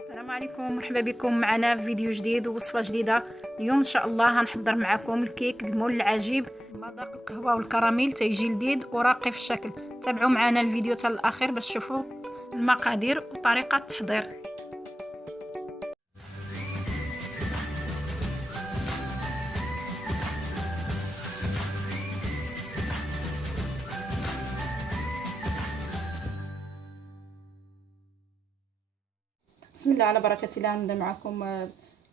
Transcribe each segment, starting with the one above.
السلام عليكم، مرحبا بكم معنا في فيديو جديد ووصفه جديده. اليوم ان شاء الله هنحضر معكم الكيك المول العجيب مذاق القهوه والكراميل، تيجي لذيذ وراقي في الشكل. تابعوا معنا الفيديو حتى الاخير باش تشوفوا المقادير وطريقه التحضير. بسم الله على بركه الله. نبدا معكم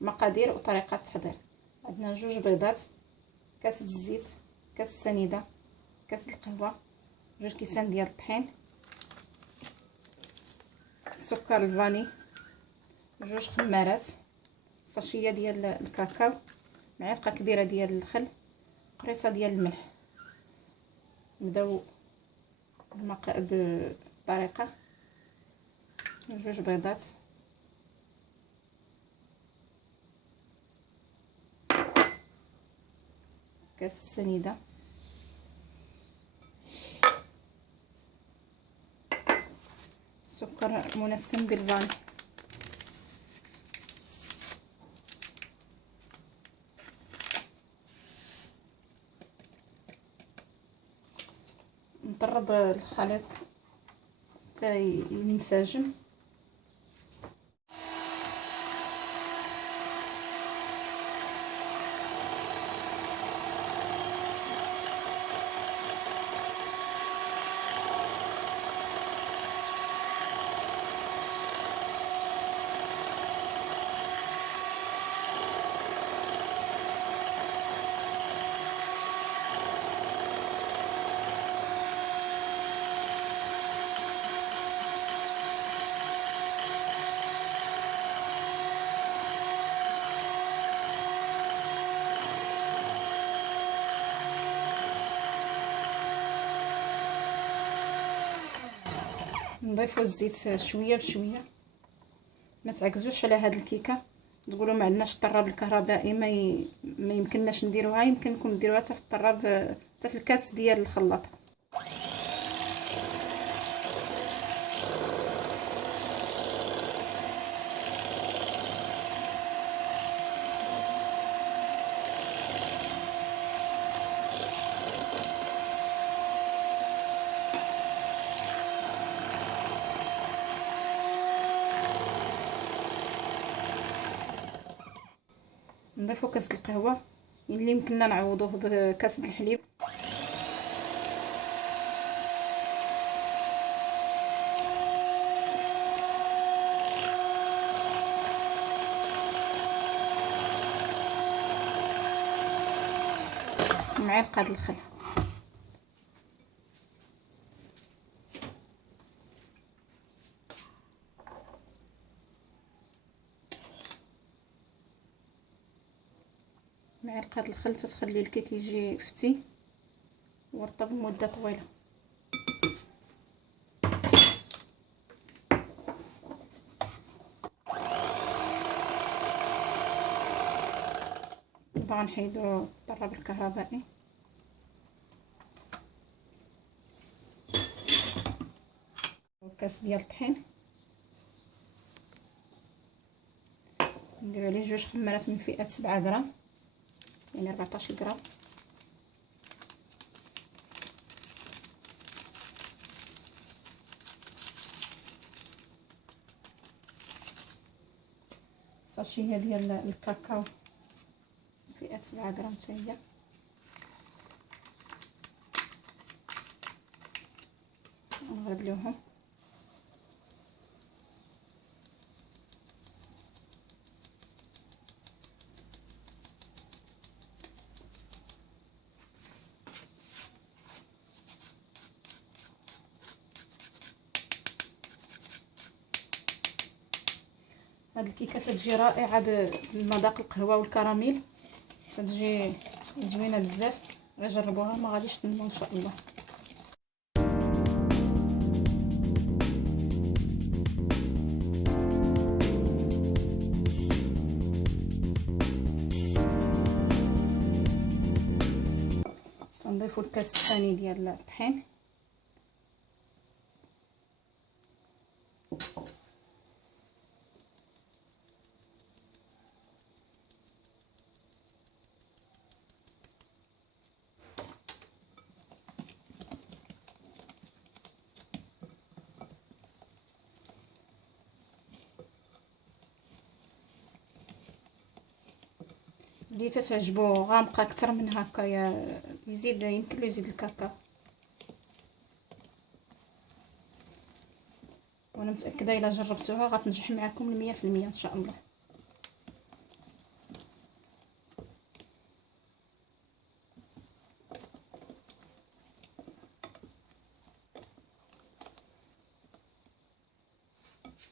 المقادير وطريقه التحضير. عندنا 2 بيضات، كاس الزيت، كاس السنيده، كاس القهوه، 2 كيسان ديال الطحين، السكر الفاني، 2 خمارات، ساشيه ديال الكاكاو، معلقه كبيره ديال الخل، قريصه ديال الملح. نبداو بالطريقه. 2 بيضات، كاس السنيده، سكر منسم بالفاني، نطرب الخليط حتى ينسجم. نضيفوا الزيت شويه بشويه، ما تعكزوش على هاد الكيكه. تقولوا ما عندناش الطراب الكهربائي، ما يمكنناش نديروها. يمكنكم ديروها حتى في الطراب، حتى في الكاس ديال الخلاط. نضيفوا كاس القهوه، اللي يمكننا نعوضوه بكاس الحليب. معلقه الخل. معلقه الخل تتخلي الكيك يجي فتي ورطب لمده طويله. دابا غنحيدو الطراب الكهربائي. كاس ديال الطحين، نديرو عليه 2 خمارات من فئه 7 غرام، يعني 14 غرام. ساشيه ديال الكاكاو فئه 7 غرام حتى هي. نغربلوهم. هاد الكيكه تتجي رائعه بمذاق القهوه والكراميل، تتجي زوينه بزاف. غير جربوها ما غاديش تندموا ان شاء الله. تنضيفوا الكاس الثاني ديال الطحين، اللي تتعجبو غامقه اكثر من هكايا يزيد، يمكن له يزيد الكاكاو. وانا متاكده الا جربتوها غتنجح معكم 100% ان شاء الله.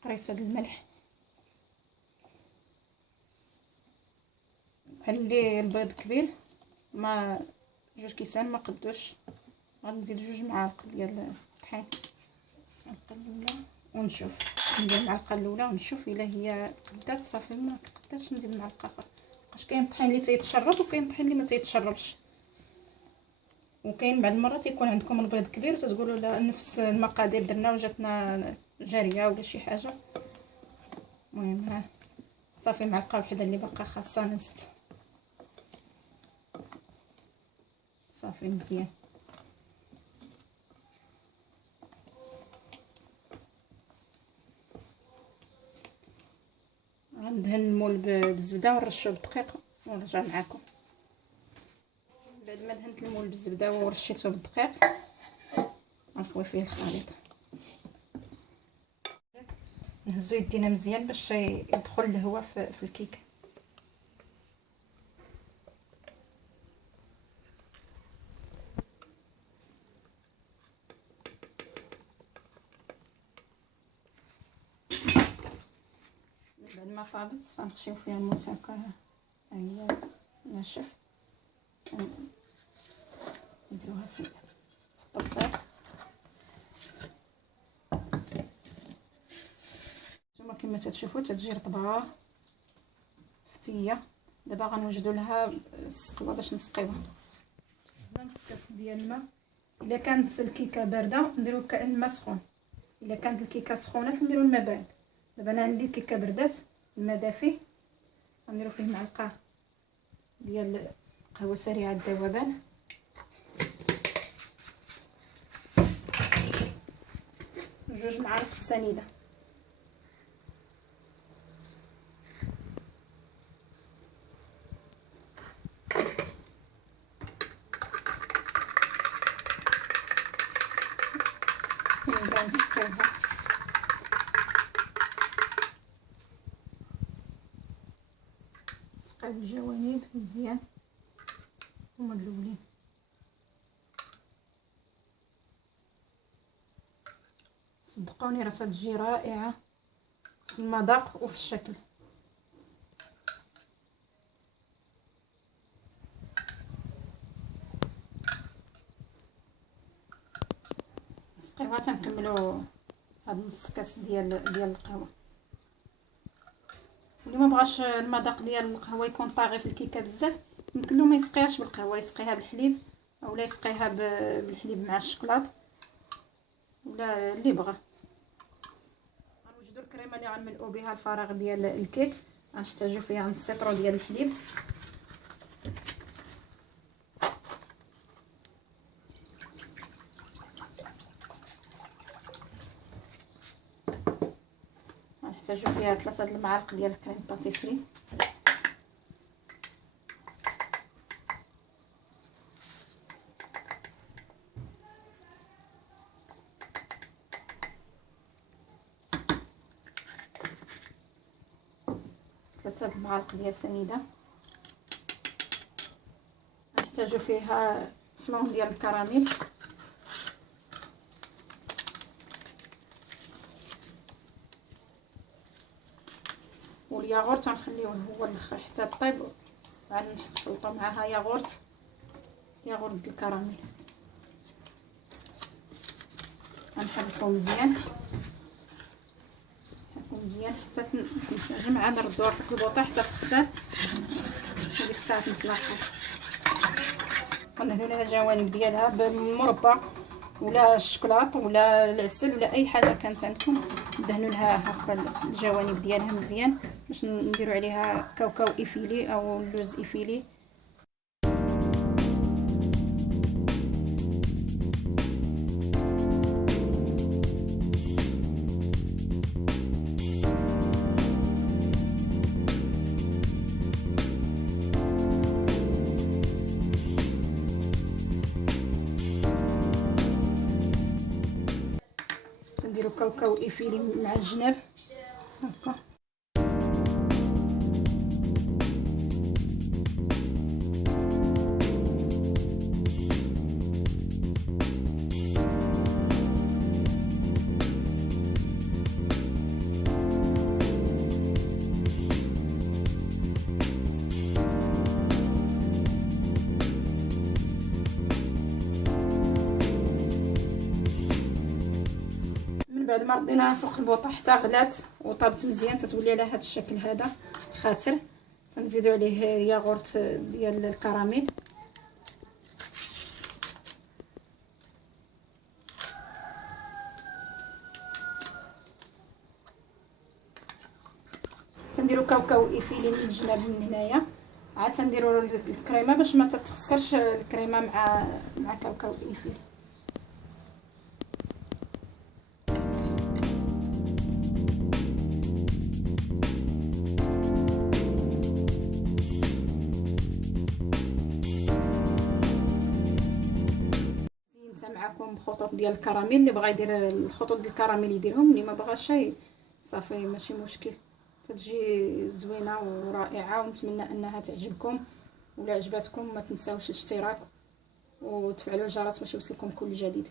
قريت هذا الملح، عندي البيض كبير مع 2 كيسان ما قدوش، غنزيد 2 معالق ديال الطحين. المعلقه الاولى ونشوف، ندير المعلقه الاولى ونشوف الا هي قدات صافي، ما قداتش نزيد المعلقه اخرى. واش كاين الطحين اللي تيتشرب وكاين الطحين اللي ما تيتشربش، وكاين بعض المرات يكون عندكم البيض كبير وتتقولوا لا نفس المقادير درنا وجاتنا جاريه ولا شي حاجه. المهم ها صافي معلقه وحده اللي باقا خاصها نزت صافي مزيان. غندهن المول بالزبده ونرشو بالدقيق ونرجع معكم. بعد ما دهنت المول بالزبده ورشيته بالدقيق غنخوي فيه الخليط، نهزو يدينا مزيان باش يدخل الهواء في الكيكه. بعد ما طابت غنخشيو فيها المساكه هي ناشف، نديروها في الطبسيق. نتوما كما تتشوفوا تتجي رطبه فتيه. دابا غنوجدوا لها السقوه باش نسقيوها. نص كاس ديال الماء، الا كانت الكيكه بارده نديروا الماء سخون، الا كانت الكيكه سخونه نديروا الماء بارد. دابا انا عندي الكيكه بردات الماء دافي، غنديروا فيه معلقه ديال قهوه سريعه الذوبان، جوج معالق سنيده، نبداو نسقيوها. نسقيو الجوانب مزيان هما الاولين. صدقوني راه تجي رائعه في المذاق وفي الشكل. نسقيوها تنكملوا هاد نص كاس ديال القهوه. اللي ما بغاش المذاق ديال القهوه يكون طاغي في الكيكه بزاف يمكن له ما يسقيهاش بالقهوه، يسقيها بالحليب اولا يسقيها بالحليب مع الشكلاط ولا اللي بغى. غنوجدوا الكريمه اللي غنملؤوا بها الفراغ ديال الكيك، غنحتاجوا فيها نص سيطرو ديال الحليب، غنحتاجوا فيها 3 المعالق ديال الكريم باتيسري، ثلاثة المعالق ديال سنيده، نحتاجو فيها فلون ديال الكراميل، والياغورت غنخليوه هو الاخر حتى طيب، عاد نخلطو معاها ياغورت ديال الكراميل. غنحركو مزيان حتى تنسجم، عاد نردوها في البوطه حتى تخسر، وديك الساعه نطلعها. غندهنوا لها الجوانب ديالها بالمربى ولا الشكلاط ولا العسل ولا اي حاجه كانت عندكم، ندهنوا لها هكا الجوانب ديالها مزيان باش نديروا عليها كاوكاو ايفيلي او لوز ايفيلي. كاوكاو ايفيلي مع الجناب هكا. بعد ما رديناها فوق البوطه حتى غلات وطابت مزيان تتولي على هذا الشكل هذا خاتر. تنزيدو عليه ياغورت ديال الكراميل تنديرو كاوكاو ايفيلي من الجناب من هنايا. عاد تنديرو الكريمه باش ما تتخسرش الكريمه مع كاوكاو ايفيلي. معكم خطوط ديال الكراميل، اللي بغى يدير الخطوط ديال الكراميل يديرهم، اللي ما بغاش صافي ماشي مشكل. تتجي زوينه ورائعه ونتمنى انها تعجبكم. ولا عجبتكم ما تنساوش الاشتراك وتفعلوا الجرس باش يوصلكم كل جديد.